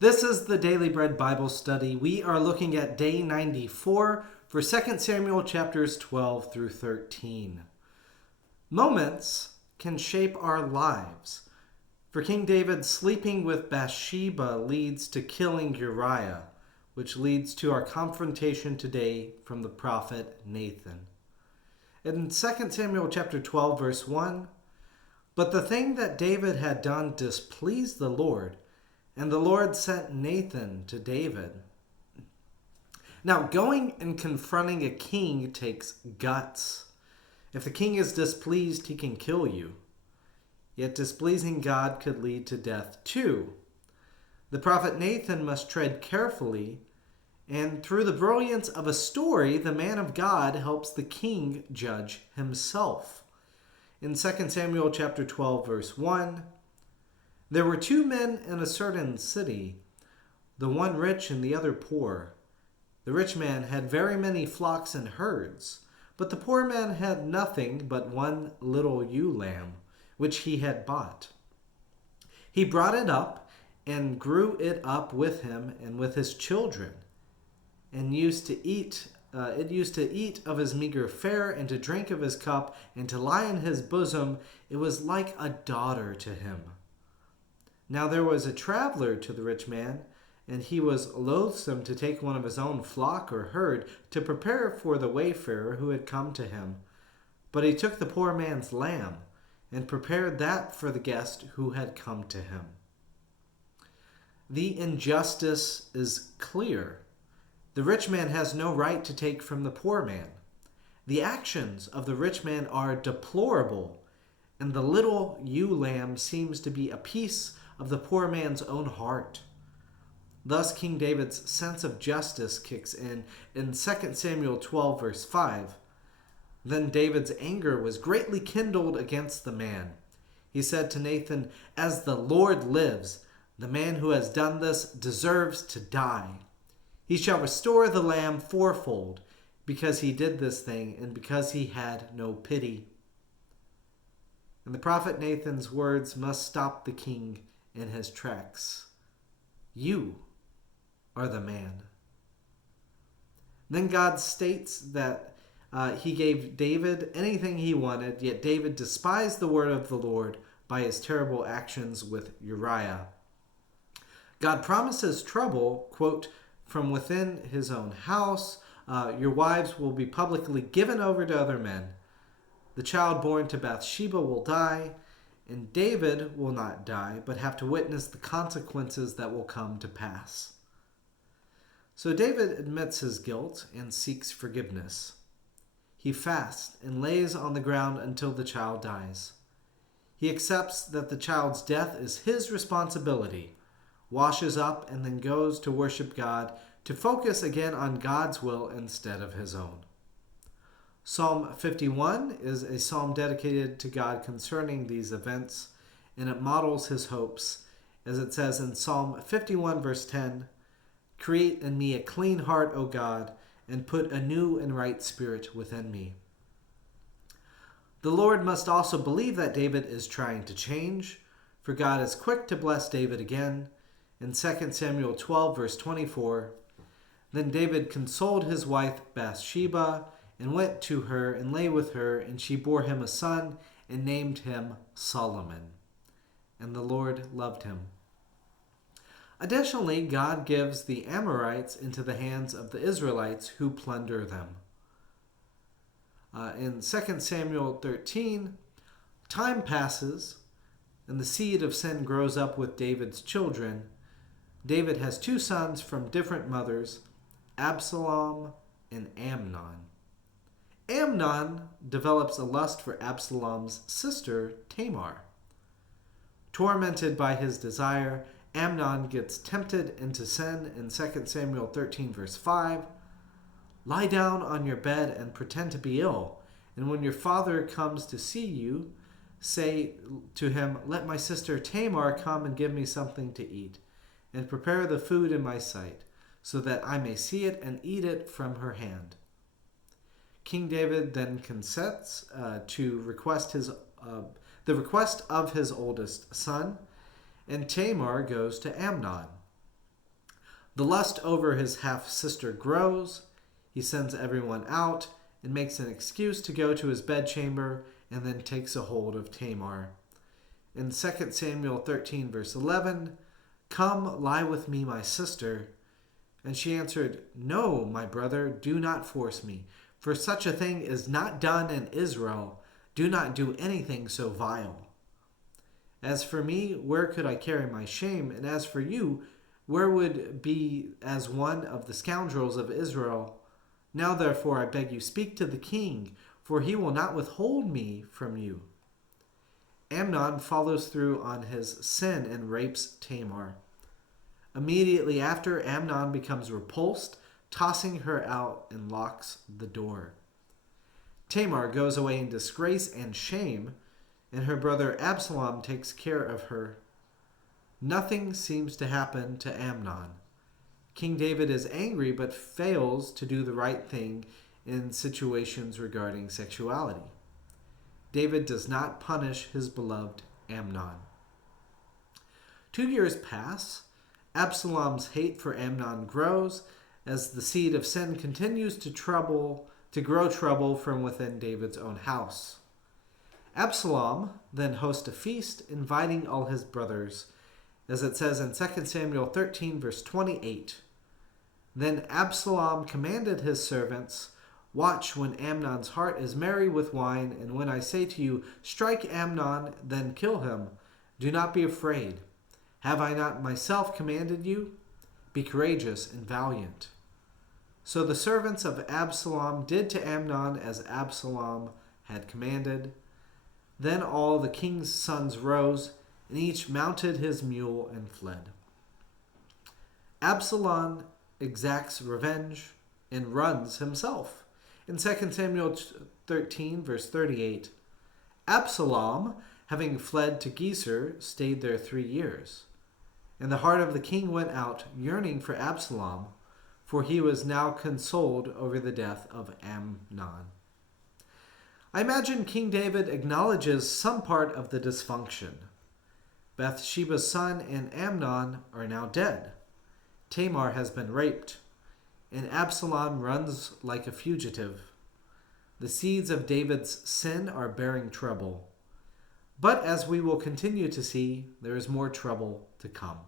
This is the Daily Bread Bible Study. We are looking at day 94 for 2 Samuel chapters 12 through 13. Moments can shape our lives. For King David, sleeping with Bathsheba leads to killing Uriah, which leads to our confrontation today from the prophet Nathan. In 2 Samuel chapter 12 verse 1, "But the thing that David had done displeased the Lord, and the Lord sent Nathan to David." Now, going and confronting a king takes guts. If the king is displeased, he can kill you. Yet displeasing God could lead to death too. The prophet Nathan must tread carefully, and through the brilliance of a story, the man of God helps the king judge himself. In 2 Samuel chapter 12, verse 1, "There were two men in a certain city, the one rich and the other poor. The rich man had very many flocks and herds, but the poor man had nothing but one little ewe lamb, which he had bought. He brought it up and grew it up with him and with his children, and it used to eat of his meager fare and to drink of his cup and to lie in his bosom. It was like a daughter to him. Now there was a traveler to the rich man, and he was loathsome to take one of his own flock or herd to prepare for the wayfarer who had come to him. But he took the poor man's lamb and prepared that for the guest who had come to him." The injustice is clear. The rich man has no right to take from the poor man. The actions of the rich man are deplorable, and the little ewe lamb seems to be a piece of the poor man's own heart. Thus, King David's sense of justice kicks in 2 Samuel 12, verse 5. "Then David's anger was greatly kindled against the man. He said to Nathan, 'As the Lord lives, the man who has done this deserves to die. He shall restore the lamb fourfold, because he did this thing and because he had no pity.'" And the prophet Nathan's words must stop the king in his tracks. You are the man. Then God states that he gave David anything he wanted, yet David despised the word of the Lord by his terrible actions with Uriah. God promises trouble, quote, "From within his own house, your wives will be publicly given over to other men. The child born to Bathsheba will die, and David will not die, but have to witness the consequences that will come to pass." So David admits his guilt and seeks forgiveness. He fasts and lays on the ground until the child dies. He accepts that the child's death is his responsibility, washes up, and then goes to worship God, to focus again on God's will instead of his own. Psalm 51 is a psalm dedicated to God concerning these events, and it models his hopes, as it says in Psalm 51, verse 10, "Create in me a clean heart, O God, and put a new and right spirit within me." The Lord must also believe that David is trying to change, for God is quick to bless David again. In 2 Samuel 12, verse 24, "Then David consoled his wife Bathsheba, and went to her and lay with her, and she bore him a son and named him Solomon. And the Lord loved him." Additionally, God gives the Amorites into the hands of the Israelites, who plunder them. In 2 Samuel 13, time passes, and the seed of sin grows up with David's children. David has two sons from different mothers, Absalom and Amnon. Amnon develops a lust for Absalom's sister, Tamar. Tormented by his desire, Amnon gets tempted into sin in 2 Samuel 13, verse 5. "Lie down on your bed and pretend to be ill, and when your father comes to see you, say to him, 'Let my sister Tamar come and give me something to eat, and prepare the food in my sight, so that I may see it and eat it from her hand.'" King David then consents to the request of his oldest son, and Tamar goes to Amnon. The lust over his half-sister grows. He sends everyone out and makes an excuse to go to his bedchamber and then takes a hold of Tamar. In 2 Samuel 13, verse 11, "Come, lie with me, my sister." And she answered, "No, my brother, do not force me, for such a thing is not done in Israel. Do not do anything so vile. As for me, where could I carry my shame? And as for you, where would be as one of the scoundrels of Israel? Now therefore I beg you, speak to the king, for he will not withhold me from you." Amnon follows through on his sin and rapes Tamar. Immediately after, Amnon becomes repulsed, tossing her out and locks the door. Tamar goes away in disgrace and shame, and her brother Absalom takes care of her. Nothing seems to happen to Amnon. King David is angry but fails to do the right thing in situations regarding sexuality. David does not punish his beloved Amnon. 2 years pass. Absalom's hate for Amnon grows as the seed of sin continues to grow trouble from within David's own house. Absalom then hosts a feast, inviting all his brothers, as it says in 2 Samuel 13, verse 28. Then Absalom commanded his servants, "Watch when Amnon's heart is merry with wine, and when I say to you, 'Strike Amnon, then kill him,' do not be afraid. Have I not myself commanded you? Be courageous and valiant." So the servants of Absalom did to Amnon as Absalom had commanded. Then all the king's sons rose, and each mounted his mule and fled. Absalom exacts revenge and runs himself. In 2 Samuel 13, verse 38, Absalom, having fled to Geser, stayed there 3 years. And the heart of the king went out, yearning for Absalom, for he was now consoled over the death of Amnon. I imagine King David acknowledges some part of the dysfunction. Bathsheba's son and Amnon are now dead. Tamar has been raped, and Absalom runs like a fugitive. The seeds of David's sin are bearing trouble. But as we will continue to see, there is more trouble to come.